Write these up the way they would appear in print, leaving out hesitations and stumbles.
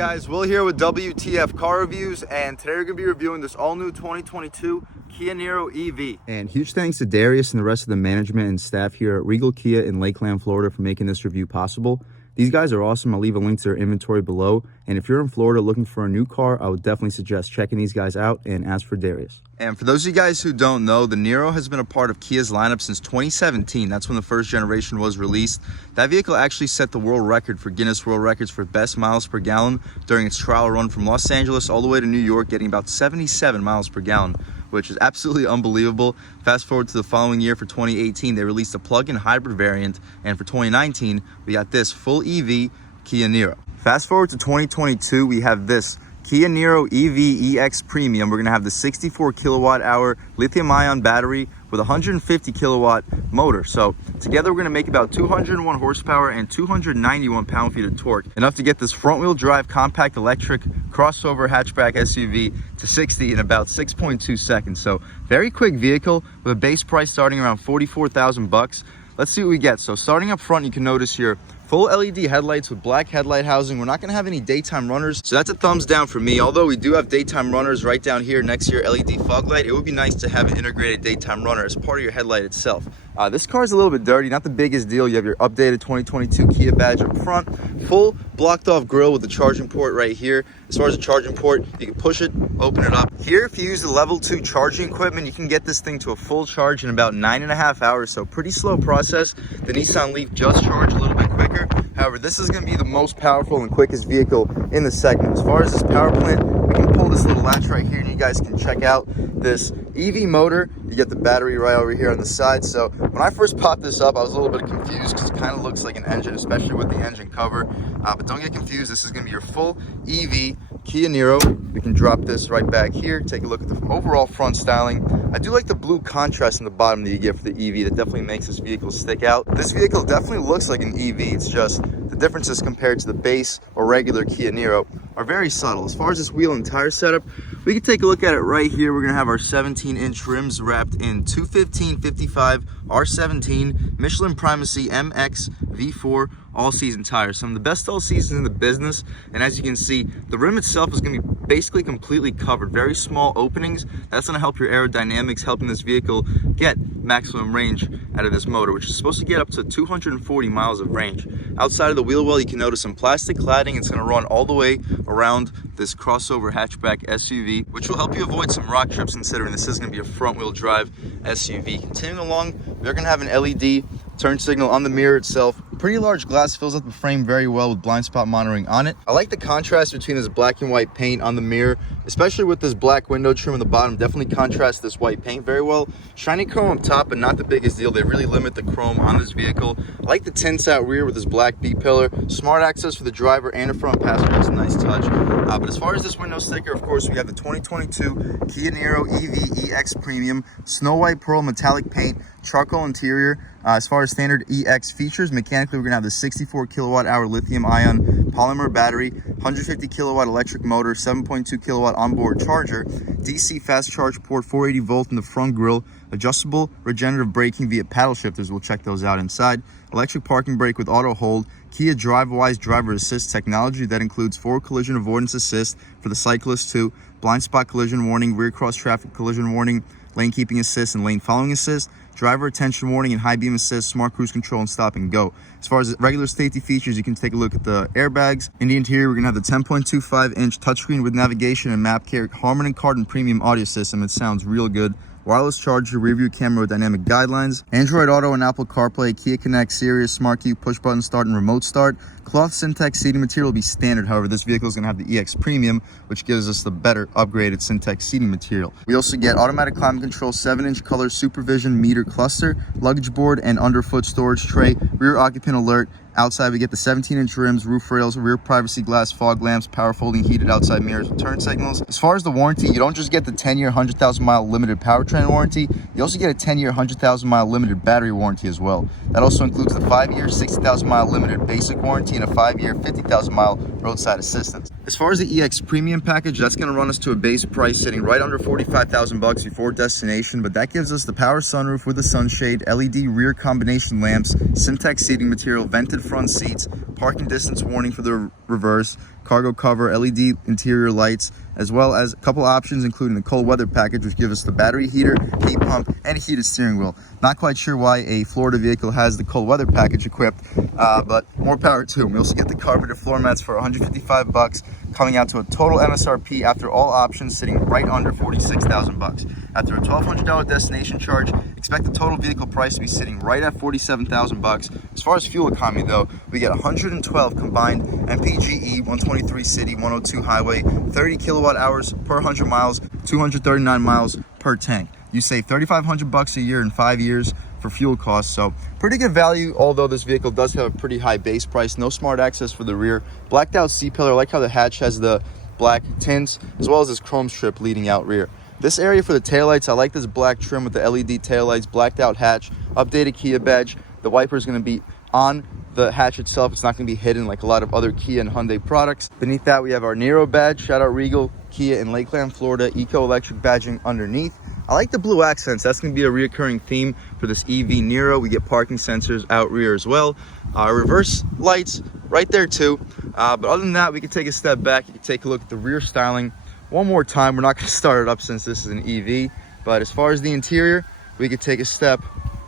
guys, Will here with W.T.F car reviews, and today we're going to be reviewing this all-new 2022 Kia Niro EV. And huge thanks to Darius and the rest of the management and staff here at Regal Kia in Lakeland, Florida for making this review possible. These guys are awesome. I'll leave a link to their inventory below. And if you're in Florida looking for a new car, I would definitely suggest checking these guys out and ask for Darius. And for those of you guys who don't know, the Niro has been a part of Kia's lineup since 2017. That's when the first generation was released. That vehicle actually set the world record for Guinness World Records for best miles per gallon during its trial run from Los Angeles all the way to New York, getting about 77 miles per gallon, which is absolutely unbelievable. Fast forward to the following year for 2018, they released a plug-in hybrid variant, and for 2019, we got this full EV Kia Niro. Fast forward to 2022, we have this Kia Niro EV EX Premium. We're gonna have the 64 kilowatt hour lithium ion battery with a 150 kilowatt motor. So together we're gonna make about 201 horsepower and 291 pound-feet of torque, enough to get this front wheel drive compact electric crossover hatchback SUV to 60 in about 6.2 seconds. So very quick vehicle with a base price starting around 44,000 bucks. Let's see what we get. So starting up front, you can notice here, full LED headlights with black headlight housing. We're not gonna have any daytime runners, so that's a thumbs down for me. Although we do have daytime runners right down here next to your LED fog light, it would be nice to have an integrated daytime runner as part of your headlight itself. This car is a little bit dirty, not the biggest deal. You have your updated 2022 Kia badge up front, full blocked off grille with the charging port right here. As far as the charging port, you can push it, open it up. Here, if you use the level 2 charging equipment, you can get this thing to a full charge in about 9.5 hours, so pretty slow process. The Nissan Leaf just charged a little bit quicker. However, this is going to be the most powerful and quickest vehicle in the segment. As far as this power plant, we can pull this little latch right here and you guys can check out this EV motor. You get the battery right over here on the side. So when I first popped this up, I was a little bit confused because it kind of looks like an engine, especially with the engine cover. But don't get confused, this is going to be your full EV Kia Niro. We can drop this right back here. Take a look at the overall front styling. I do like the blue contrast in the bottom that you get for the EV. That definitely makes this vehicle stick out. This vehicle definitely looks like an EV. It's just the differences compared to the base or regular Kia Niro are very subtle. As far as this wheel and tire setup, we can take a look at it right here. We're gonna have our 17-inch rims wrapped in 215/55 R17 Michelin Primacy MX V4 all-season tires, some of the best all-seasons in the business. And as you can see, the rim itself is going to be basically completely covered, very small openings. That's going to help your aerodynamics, helping this vehicle get maximum range out of this motor, which is supposed to get up to 240 miles of range. Outside of the wheel well, you can notice some plastic cladding. It's going to run all the way around this crossover hatchback SUV, which will help you avoid some rock trips, considering this is going to be a front-wheel drive SUV. Continuing along, we're going to have an LED turn signal on the mirror itself. Pretty large glass fills up the frame very well with blind spot monitoring on it. I like the contrast between this black and white paint on the mirror, especially with this black window trim on the bottom. Definitely contrasts this white paint very well. Shiny chrome up top, but not the biggest deal. They really limit the chrome on this vehicle. I like the tints out rear with this black B-pillar. Smart access for the driver and the front passenger. It's a nice touch. But as far as this window sticker, of course, we have the 2022 Kia Niro EV EX Premium, snow white pearl metallic paint, charcoal interior. As far as standard EX features, mechanically we're gonna have the 64 kilowatt hour lithium ion polymer battery, 150 kilowatt electric motor, 7.2 kilowatt onboard charger, DC fast charge port, 480 volt in the front grille, adjustable regenerative braking via paddle shifters. We'll check those out inside. Electric parking brake with auto hold, Kia DRIVE+FULL driver assist technology that includes 4 collision avoidance assist for the cyclist too, blind spot collision warning, rear cross traffic collision warning, lane keeping assist and lane following assist, driver attention warning and high beam assist, smart cruise control and stop and go. As far as regular safety features, you can take a look at the airbags. In the interior, we're gonna have the 10.25-inch touchscreen with navigation and map care, Harman Kardon premium audio system. It sounds real good. Wireless charger, rear view camera with dynamic guidelines, Android Auto and Apple CarPlay, Kia Connect, Sirius, Smart Key, push button start and remote start. Cloth Syntex seating material will be standard. However, this vehicle is going to have the EX Premium, which gives us the better upgraded Syntex seating material. We also get automatic climate control, 7-inch color supervision meter cluster, luggage board and underfoot storage tray, rear occupant alert. Outside, we get the 17-inch rims, roof rails, rear privacy glass, fog lamps, power folding heated outside mirrors with turn signals. As far as the warranty, you don't just get the 10-year, 100,000-mile limited powertrain warranty, you also get a 10-year, 100,000-mile limited battery warranty as well. That also includes the 5-year, 60,000-mile limited basic warranty and a 5-year, 50,000-mile roadside assistance. As far as the EX Premium package, that's going to run us to a base price sitting right under 45,000 bucks before destination, but that gives us the power sunroof with the sunshade, LED rear combination lamps, Syntex seating material, vented front seats, parking distance warning for the reverse, cargo cover, LED interior lights, as well as a couple options including the cold weather package, which gives us the battery heater, heat pump, and a heated steering wheel. Not quite sure why a Florida vehicle has the cold weather package equipped, but more power to them. We also get the carpeted floor mats for $155, coming out to a total MSRP after all options sitting right under $46,000. After a $1,200 destination charge, expect the total vehicle price to be sitting right at $47,000. As far as fuel economy though, we get 112 combined MPGe, 123 city, 102 highway, 30 kilowatt hours per 100 miles, 239 miles per tank. You save $3,500 a year in 5 years for fuel costs, so pretty good value, although this vehicle does have a pretty high base price. No smart access for the rear, blacked out C-pillar. I like how the hatch has the black tints, as well as this chrome strip leading out rear. This area for the taillights, I like this black trim with the LED taillights, blacked out hatch, updated Kia badge. The wiper is going to be on the hatch itself. It's not going to be hidden like a lot of other Kia and Hyundai products. Beneath that, we have our Niro badge. Shout out Regal Kia in Lakeland, Florida. Eco electric badging underneath. I like the blue accents. That's going to be a reoccurring theme for this EV Niro. We get parking sensors out rear as well. Reverse lights right there too. But other than that, we can take a step back. You can take a look at the rear styling one more time. We're not going to start it up since this is an EV. But as far as the interior, we could take a step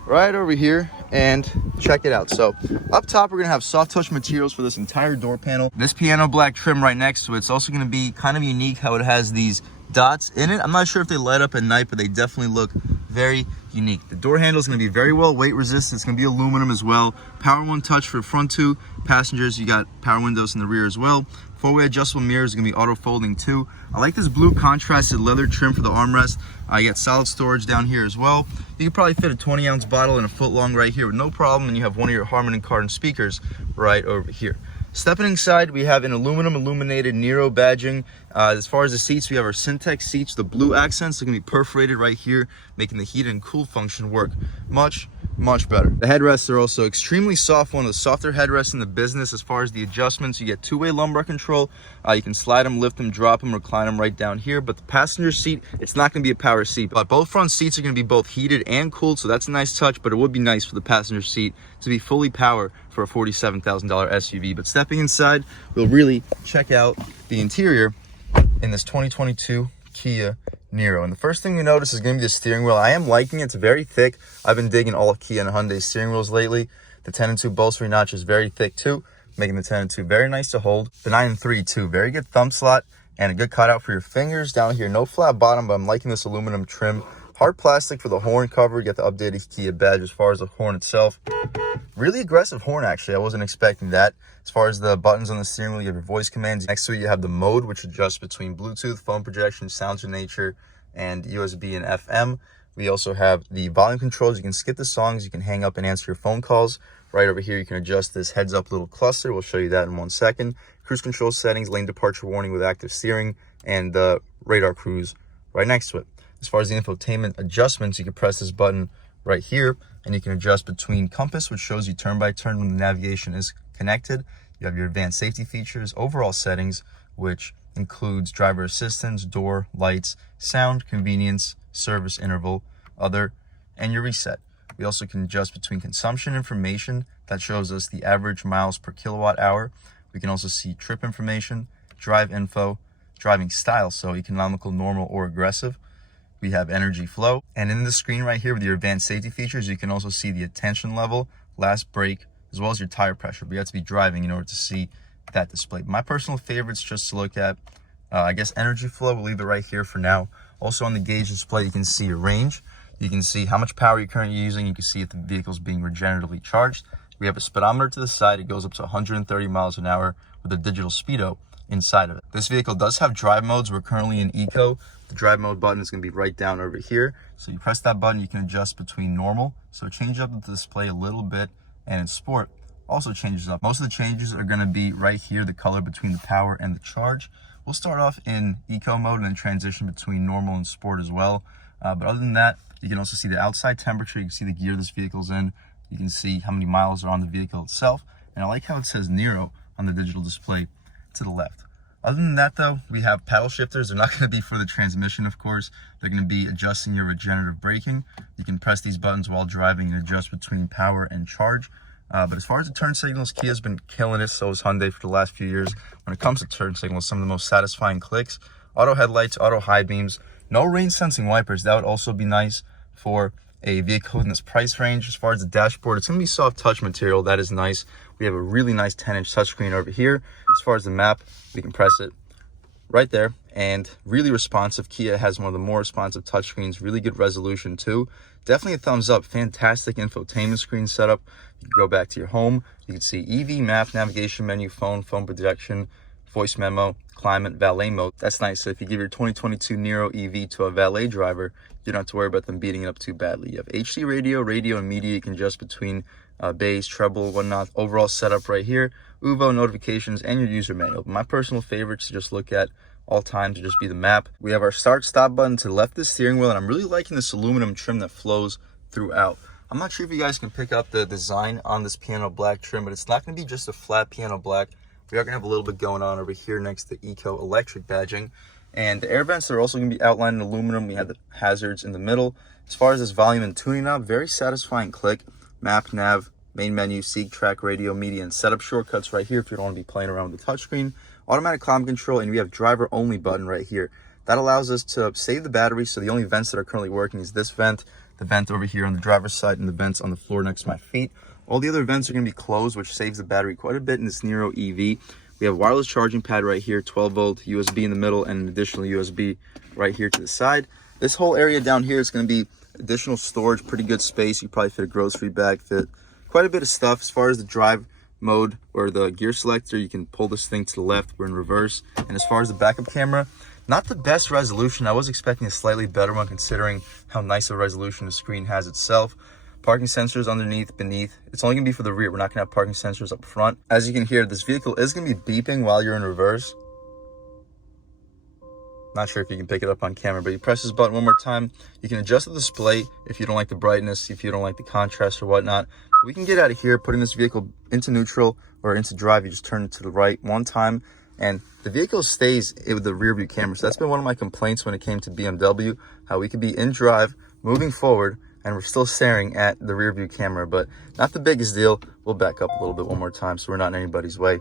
right over here and check it out. So up top, we're going to have soft touch materials for this entire door panel. This piano black trim right next to it. It's also going to be kind of unique how it has these dots in it. I'm not sure if they light up at night, but they definitely look very unique. The door handle is going to be very well weight resistant. It's going to be aluminum as well. Power one touch for front two passengers. You got power windows in the rear as well. Four-way adjustable mirrors are going to be auto folding too. I like this blue contrasted leather trim for the armrest. You get solid storage down here as well. You could probably fit a 20-ounce bottle in a foot long right here with no problem, and you have one of your Harman Kardon speakers right over here. Stepping inside, we have an aluminum illuminated Niro badging. As far as the seats, we have our Syntex seats. The blue accents are going to be perforated right here, making the heat and cool function work much better. The headrests are also extremely soft, one of the softer headrests in the business. As far as the adjustments, you get two-way lumbar control. You can slide them, lift them, drop them, recline them right down here. But the passenger seat, it's not going to be a power seat. But both front seats are going to be both heated and cooled, so that's a nice touch. But it would be nice for the passenger seat to be fully power for a $47,000 SUV. But stepping inside, we'll really check out the interior in this 2022 Kia Niro. And the first thing you notice is going to be the steering wheel. I am liking it. It's very thick. I've been digging all Kia and Hyundai steering wheels lately. The 10 and 2 bolstering notch is very thick too, making the 10 and 2 very nice to hold. The 9 and 3 too, very good thumb slot and a good cutout for your fingers. Down here, no flat bottom, but I'm liking this aluminum trim. Hard plastic for the horn cover. You get the updated Kia badge. As far as the horn itself, really aggressive horn actually. I wasn't expecting that. As far as the buttons on the steering wheel, you have your voice commands. Next to it, you have the mode, which adjusts between Bluetooth, phone projection, sounds of nature, and USB and FM. We also have the volume controls. You can skip the songs. You can hang up and answer your phone calls. Right over here, you can adjust this heads-up little cluster. We'll show you that in 1 second. Cruise control settings, lane departure warning with active steering, and the radar cruise right next to it. As far as the infotainment adjustments, you can press this button right here, and you can adjust between compass, which shows you turn by turn when the navigation is connected. You have your advanced safety features, overall settings, which includes driver assistance, door, lights, sound, convenience, service interval, other, and your reset. We also can adjust between consumption information that shows us the average miles per kilowatt hour. We can also see trip information, drive info, driving style, so economical, normal, or aggressive. We have energy flow, and in the screen right here with your advanced safety features, you can also see the attention level, last brake, as well as your tire pressure. But you have to be driving in order to see that display. My personal favorites just to look at, I guess energy flow, we'll leave it right here for now. Also on the gauge display, you can see your range. You can see how much power you're currently using. You can see if the vehicle's being regeneratively charged. We have a speedometer to the side. It goes up to 130 miles an hour with a digital speedo inside of it. This vehicle does have drive modes. We're currently in Eco. The drive mode button is going to be right down over here. So you press that button, you can adjust between normal. So change up the display a little bit, and in sport also changes up. Most of the changes are going to be right here, the color between the power and the charge. We'll start off in Eco mode and then transition between normal and sport as well. But other than that, you can also see the outside temperature. You can see the gear this vehicle's in. You can see how many miles are on the vehicle itself. And I like how it says Niro on the digital display to the left. Other than that though, we have paddle shifters. They're not going to be for the transmission, of course. They're going to be adjusting your regenerative braking. You can press these buttons while driving and adjust between power and charge. But as far as the turn signals, Kia's been killing it. So has Hyundai for the last few years. When it comes to turn signals, some of the most satisfying clicks. Auto headlights, auto high beams, no rain sensing wipers. That would also be nice for a vehicle in this price range. As far as the dashboard, it's going to be soft touch material. That is nice. We have a really nice 10-inch touchscreen over here. As far as the map, we can press it right there, and really responsive. Kia has one of the more responsive touchscreens, really good resolution too. Definitely a thumbs up. Fantastic infotainment screen setup. You can go back to your home. You can see EV, map, navigation menu, phone projection, voice memo, climate, valet mode. That's nice. So if you give your 2022 Niro EV to a valet driver, you don't have to worry about them beating it up too badly. You have HD radio, and media. You can adjust between bass, treble, whatnot. Overall setup right here. UVO notifications and your user manual. My personal favorites to just look at all times to just be the map. We have our start stop button to the left of the steering wheel, and I'm really liking this aluminum trim that flows throughout. I'm not sure if you guys can pick up the design on this piano black trim, but it's not going to be just a flat piano black. We are going to have a little bit going on over here next to Eco Electric badging. And the air vents are also going to be outlined in aluminum. We have the hazards in the middle. As far as this volume and tuning knob, very satisfying click. Map, nav, main menu, seek, track, radio, media, and setup shortcuts right here if you don't want to be playing around with the touchscreen. Automatic climate control, and we have driver only button right here. That allows us to save the battery. So the only vents that are currently working is this vent, the vent over here on the driver's side, and the vents on the floor next to my feet. All the other vents are going to be closed, which saves the battery quite a bit in this Niro EV. We have a wireless charging pad right here, 12-volt USB in the middle, and an additional USB right here to the side. This whole area down here is going to be additional storage, pretty good space. You probably fit a grocery bag, fit quite a bit of stuff. As far as the drive mode or the gear selector, you can pull this thing to the left. We're in reverse. And as far as the backup camera, not the best resolution. I was expecting a slightly better one considering how nice a resolution the screen has itself. Parking sensors underneath, beneath. It's only going to be for the rear. We're not going to have parking sensors up front. As you can hear, this vehicle is going to be beeping while you're in reverse. Not sure if you can pick it up on camera, but you press this button one more time. You can adjust the display if you don't like the brightness, if you don't like the contrast or whatnot. We can get out of here, putting this vehicle into neutral or into drive. You just turn it to the right one time, and the vehicle stays with the rear view camera. So that's been one of my complaints when it came to BMW, how we could be in drive, moving forward, and we're still staring at the rear view camera, but not the biggest deal. We'll back up a little bit one more time so we're not in anybody's way.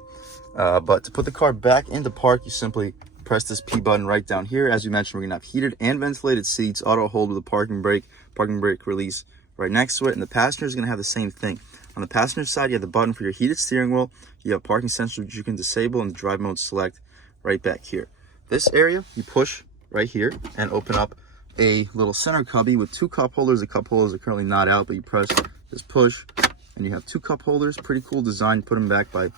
But to put the car back into park, you simply press this P button right down here. As you mentioned, we're gonna have heated and ventilated seats, auto hold with a parking brake release right next to it, and the passenger is gonna have the same thing. On the passenger side, you have the button for your heated steering wheel. You have parking sensors which you can disable, and the drive mode select right back here. This area, you push right here and open up a little center cubby with two cup holders. The cup holders are currently not out, but you press this push and you have two cup holders. Pretty cool design. Put them back by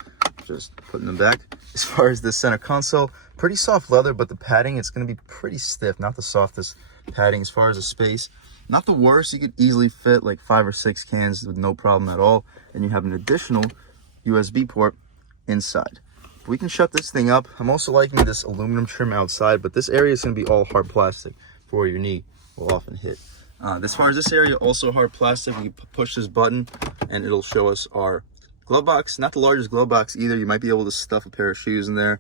just putting them back. As far as the center console, pretty soft leather, but the padding, it's going to be pretty stiff. Not the softest padding. As far as the space, not the worst. You could easily fit like 5 or 6 cans with no problem at all. And you have an additional USB port inside. We can shut this thing up. I'm also liking this aluminum trim outside, but this area is going to be all hard plastic for where your knee will often hit. As far as this area, also hard plastic. We push this button and it'll show us our glove box. Not the largest glove box either. You might be able to stuff a pair of shoes in there,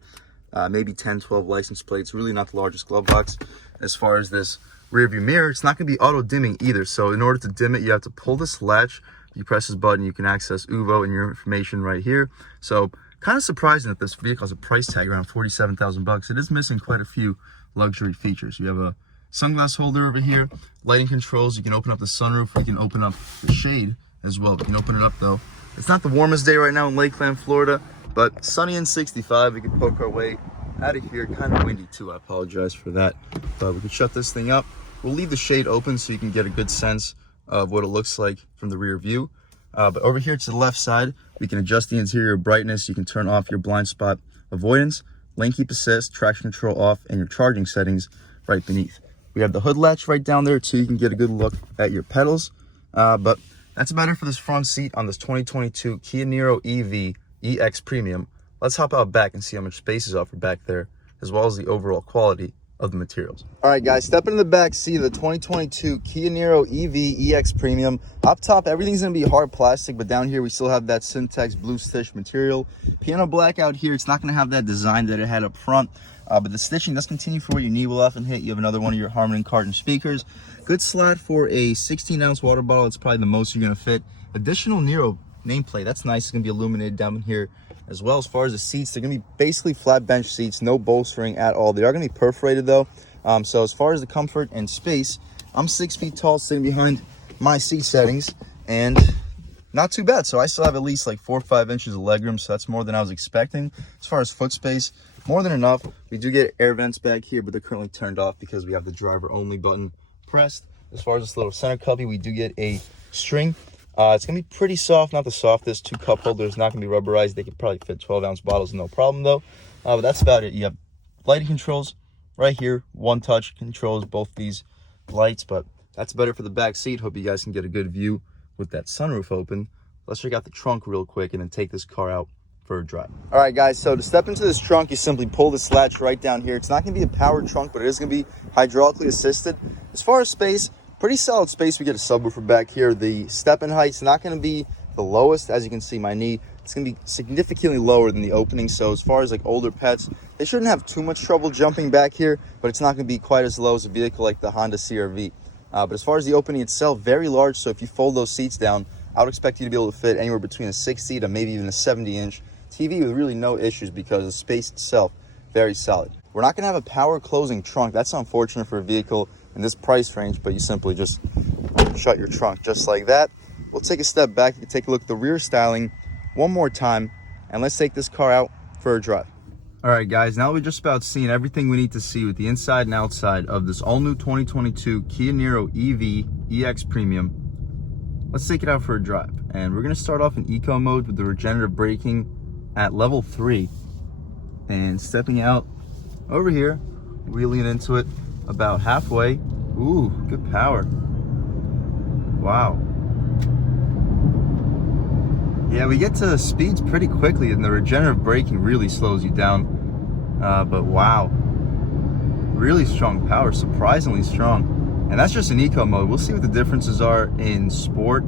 maybe 10, 12 license plates. Really not the largest glove box. As far as this rear view mirror, it's not going to be auto dimming either. So in order to dim it, you have to pull this latch. You press this button, you can access UVO and your information right here. So kind of surprising that this vehicle has a price tag around 47,000 bucks. It is missing quite a few luxury features. You have a sunglass holder over here, lighting controls. You can open up the sunroof. You can open up the shade as well. You can open it up though. It's not the warmest day right now in Lakeland, Florida, but sunny and 65. We can poke our way out of here. Kind of windy too. I apologize for that. But we can shut this thing up. We'll leave the shade open so you can get a good sense of what it looks like from the rear view. But over here to the left side, we can adjust the interior brightness. You can turn off your blind spot avoidance, lane keep assist, traction control off, and your charging settings right beneath. We have the hood latch right down there too. You can get a good look at your pedals. But that's about it for this front seat on this 2022 Kia Niro EV EX Premium. Let's hop out back and see how much space is offered back there, as well as the overall quality of the materials. All right, guys, step into the back seat of the 2022 Kia Niro EV EX Premium. Up top, everything's gonna be hard plastic, but down here we still have that Syntex blue stitch material. Piano black out here. It's not gonna have that design that it had up front, but the stitching does continue for where your knee will often hit. You have another one of your Harman Kardon speakers. Good slot for a 16-ounce water bottle. It's probably the most you're gonna fit. Additional Niro nameplate. That's nice. It's gonna be illuminated down here as well. As far as the seats, they're gonna be basically flat bench seats, no bolstering at all. They are gonna be perforated though. So as far as the comfort and space, I'm 6 feet tall sitting behind my seat settings, and not too bad. So I still have at least like 4 or 5 inches of legroom, so that's more than I was expecting. As far as foot space, more than enough. We do get air vents back here, but they're currently turned off because we have the driver only button pressed. As far as this little center cubby, we do get a string. It's gonna be pretty soft, not the softest. 2 cup holders, not gonna be rubberized. They could probably fit 12-ounce bottles, no problem though. But that's about it. You have lighting controls right here, one touch controls both these lights, but that's better for the back seat. Hope you guys can get a good view with that sunroof open. Let's check out the trunk real quick and then take this car out for a drive. All right, guys, so to step into this trunk, you simply pull this latch right down here. It's not gonna be a powered trunk, but it is gonna be hydraulically assisted. As far as space, pretty solid space. We get a subwoofer back here. The step-in height's not gonna be the lowest. As you can see, my knee, it's gonna be significantly lower than the opening. So as far as like older pets, they shouldn't have too much trouble jumping back here, but it's not gonna be quite as low as a vehicle like the Honda CR-V. But as far as the opening itself, very large. So if you fold those seats down, I would expect you to be able to fit anywhere between a 60 to maybe even a 70-inch TV with really no issues because the space itself, very solid. We're not gonna have a power closing trunk. That's unfortunate for a vehicle in this price range, but you simply just shut your trunk just like that. We'll take a step back. You can take a look at the rear styling one more time, and let's take this car out for a drive. All right, guys, now we've just about seen everything we need to see with the inside and outside of this all-new 2022 Kia Niro EV EX Premium. Let's take it out for a drive. And we're gonna start off in eco mode with the regenerative braking at level 3. And stepping out over here, wheeling it into it about halfway. Ooh, good power. Wow. Yeah, we get to speeds pretty quickly, and the regenerative braking really slows you down. But wow, really strong power, surprisingly strong. And that's just in eco mode. We'll see what the differences are in sport.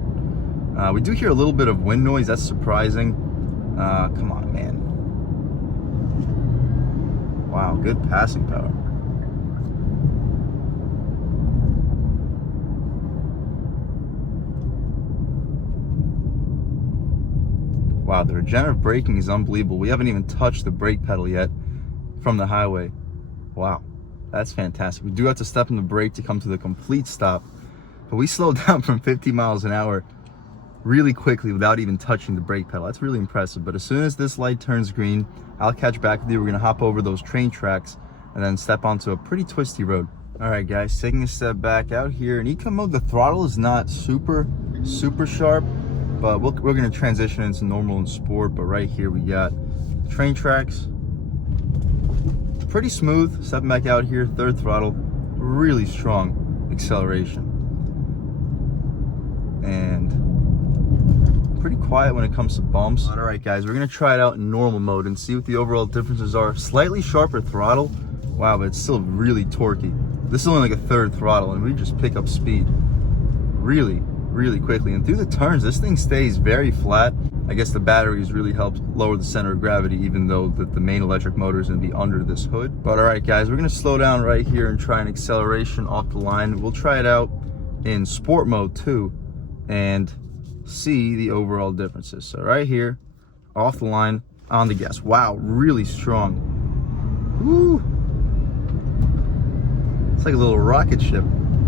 We do hear a little bit of wind noise. That's surprising. Come on, man. Wow, good passing power. Wow, the regenerative braking is unbelievable. We haven't even touched the brake pedal yet from the highway. Wow, that's fantastic. We do have to step on the brake to come to the complete stop, but we slowed down from 50 miles an hour really quickly without even touching the brake pedal. That's really impressive. But as soon as this light turns green, I'll catch back with you. We're gonna hop over those train tracks and then step onto a pretty twisty road. All right, guys, taking a step back out here. In eco mode, the throttle is not super sharp, but we're gonna transition into normal and sport. But right here we got train tracks, pretty smooth. Stepping back out here, third throttle, really strong acceleration, and pretty quiet when it comes to bumps. All right, guys, we're gonna try it out in normal mode and see what the overall differences are. Slightly sharper throttle, wow, but it's still really torquey. This is only like a third throttle, and we just pick up speed really quickly. And through the turns, this thing stays very flat. I guess the batteries really helped lower the center of gravity, even though the main electric motor is gonna be under this hood. But all right, guys, we're gonna slow down right here and try an acceleration off the line. We'll try it out in sport mode too and see the overall differences. So right here, off the line, on the gas. Wow, really strong. Woo! It's like a little rocket ship.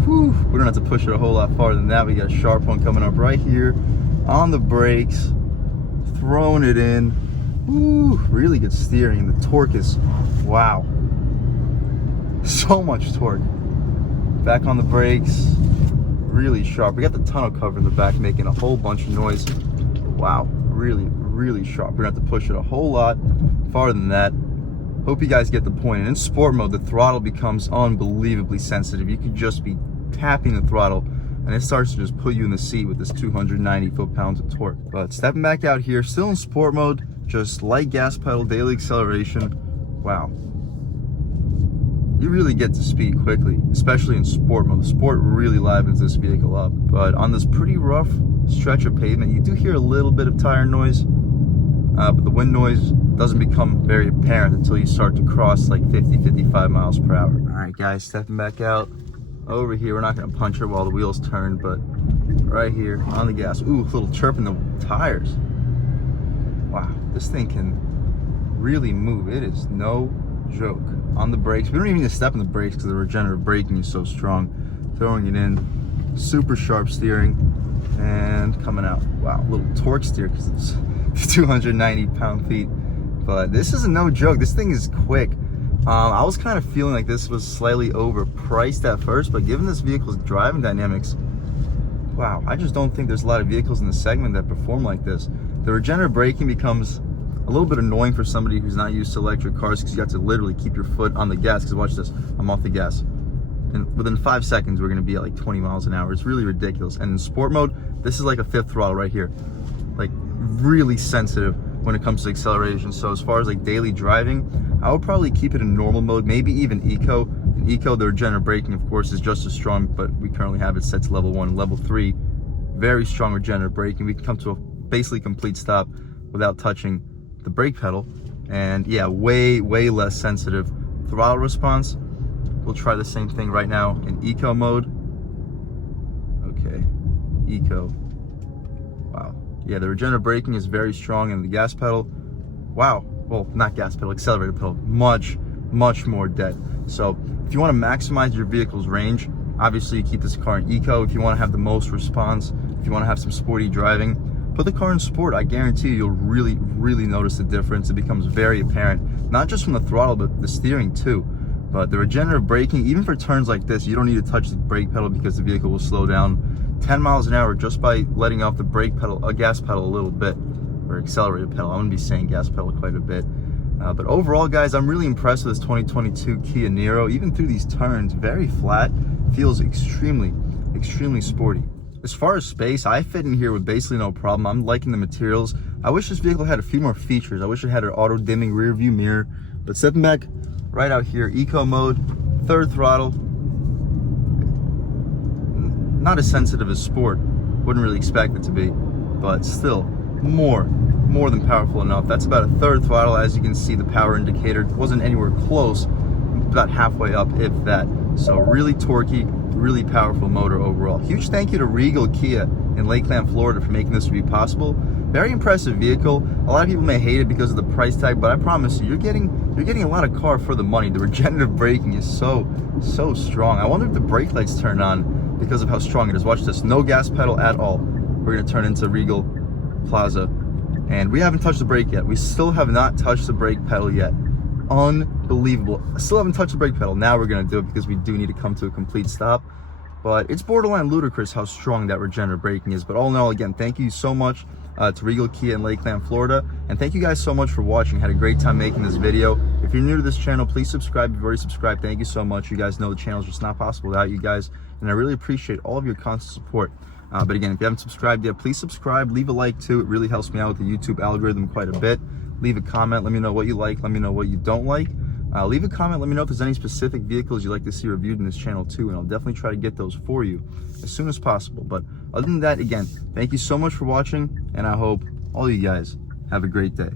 Whew, we don't have to push it a whole lot farther than that. We got a sharp one coming up right here on the brakes, throwing it in. Woo, really good steering. The torque is, wow, so much torque. Back on the brakes, really sharp. We got the tonneau cover in the back making a whole bunch of noise. Wow, really sharp. We're gonna have to push it a whole lot farther than that. Hope you guys get the point. And in sport mode, the throttle becomes unbelievably sensitive. You could just be tapping the throttle and it starts to just put you in the seat with this 290 foot-pounds of torque. But stepping back out here, still in sport mode, just light gas pedal, daily acceleration. Wow. You really get to speed quickly, especially in sport mode. The sport really livens this vehicle up. But on this pretty rough stretch of pavement, you do hear a little bit of tire noise, but the wind noise doesn't become very apparent until you start to cross like 50, 55 miles per hour. All right, guys, stepping back out over here. We're not gonna punch her while the wheels turn, but right here on the gas. Ooh, a little chirp in the tires. Wow, this thing can really move. It is no joke. On the brakes, we don't even need to step in the brakes because the regenerative braking is so strong. Throwing it in, super sharp steering, and coming out. Wow, a little torque steer because it's 290 pound-feet. But this is a no joke. This thing is quick. I was kind of feeling like this was slightly overpriced at first, but given this vehicle's driving dynamics, wow, I just don't think there's a lot of vehicles in the segment that perform like this. The regenerative braking becomes a little bit annoying for somebody who's not used to electric cars because you have to literally keep your foot on the gas. Because watch this, I'm off the gas. And within 5 seconds, we're gonna be at like 20 miles an hour. It's really ridiculous. And in sport mode, this is like a 5th throttle right here. Like really sensitive when it comes to acceleration. So as far as like daily driving, I would probably keep it in normal mode, maybe even eco. In eco, the regenerative braking, of course, is just as strong, but we currently have it set to level 1. Level 3, very strong regenerative braking. We can come to a basically complete stop without touching the brake pedal. And yeah, way less sensitive throttle response. We'll try the same thing right now in eco mode. Okay, eco. Wow. Yeah, the regenerative braking is very strong, and the gas pedal, wow. Well, not gas pedal, accelerator pedal, much more dead. So if you want to maximize your vehicle's range, obviously you keep this car in eco. If you want to have the most response, if you want to have some sporty driving, put the car in sport. I guarantee you'll really notice the difference. It becomes very apparent, not just from the throttle, but the steering too. But the regenerative braking, even for turns like this, you don't need to touch the brake pedal because the vehicle will slow down 10 miles an hour just by letting off the brake pedal, gas pedal a little bit, or accelerated pedal. I'm gonna be saying gas pedal quite a bit. But overall, guys, I'm really impressed with this 2022 Kia Niro. Even through these turns, very flat, feels extremely sporty. As far as space, I fit in here with basically no problem. I'm liking the materials. I wish this vehicle had a few more features. I wish it had an auto dimming rear view mirror. But stepping back right out here, eco mode, 3rd throttle, not as sensitive as sport. Wouldn't really expect it to be, but still more than powerful enough. That's about a 3rd throttle. As you can see, the power indicator wasn't anywhere close, about halfway up, if that. So really torquey, really powerful motor overall. Huge thank you to Regal Kia in Lakeland, Florida for making this review possible. Very impressive vehicle. A lot of people may hate it because of the price tag, but I promise you, you're getting a lot of car for the money. The regenerative braking is so strong. I wonder if the brake lights turn on because of how strong it is. Watch this, no gas pedal at all. We're gonna turn into Regal Plaza, and we haven't touched the brake yet. We still have not touched the brake pedal yet. Unbelievable. I still haven't touched the brake pedal. Now we're gonna do it because we do need to come to a complete stop. But it's borderline ludicrous how strong that regenerative braking is. But all in all, again, thank you so much to Regal Kia in Lakeland, Florida. And thank you guys so much for watching. Had a great time making this video. If you're new to this channel, please subscribe. If you've already subscribed, thank you so much. You guys know the channel is just not possible without you guys. And I really appreciate all of your constant support. But again, if you haven't subscribed yet, please subscribe. Leave a like too. It really helps me out with the YouTube algorithm quite a bit. Leave a comment. Let me know what you like. Let me know what you don't like. Leave a comment. Let me know if there's any specific vehicles you'd like to see reviewed in this channel too, and I'll definitely try to get those for you as soon as possible. But other than that, again, thank you so much for watching, and I hope all you guys have a great day.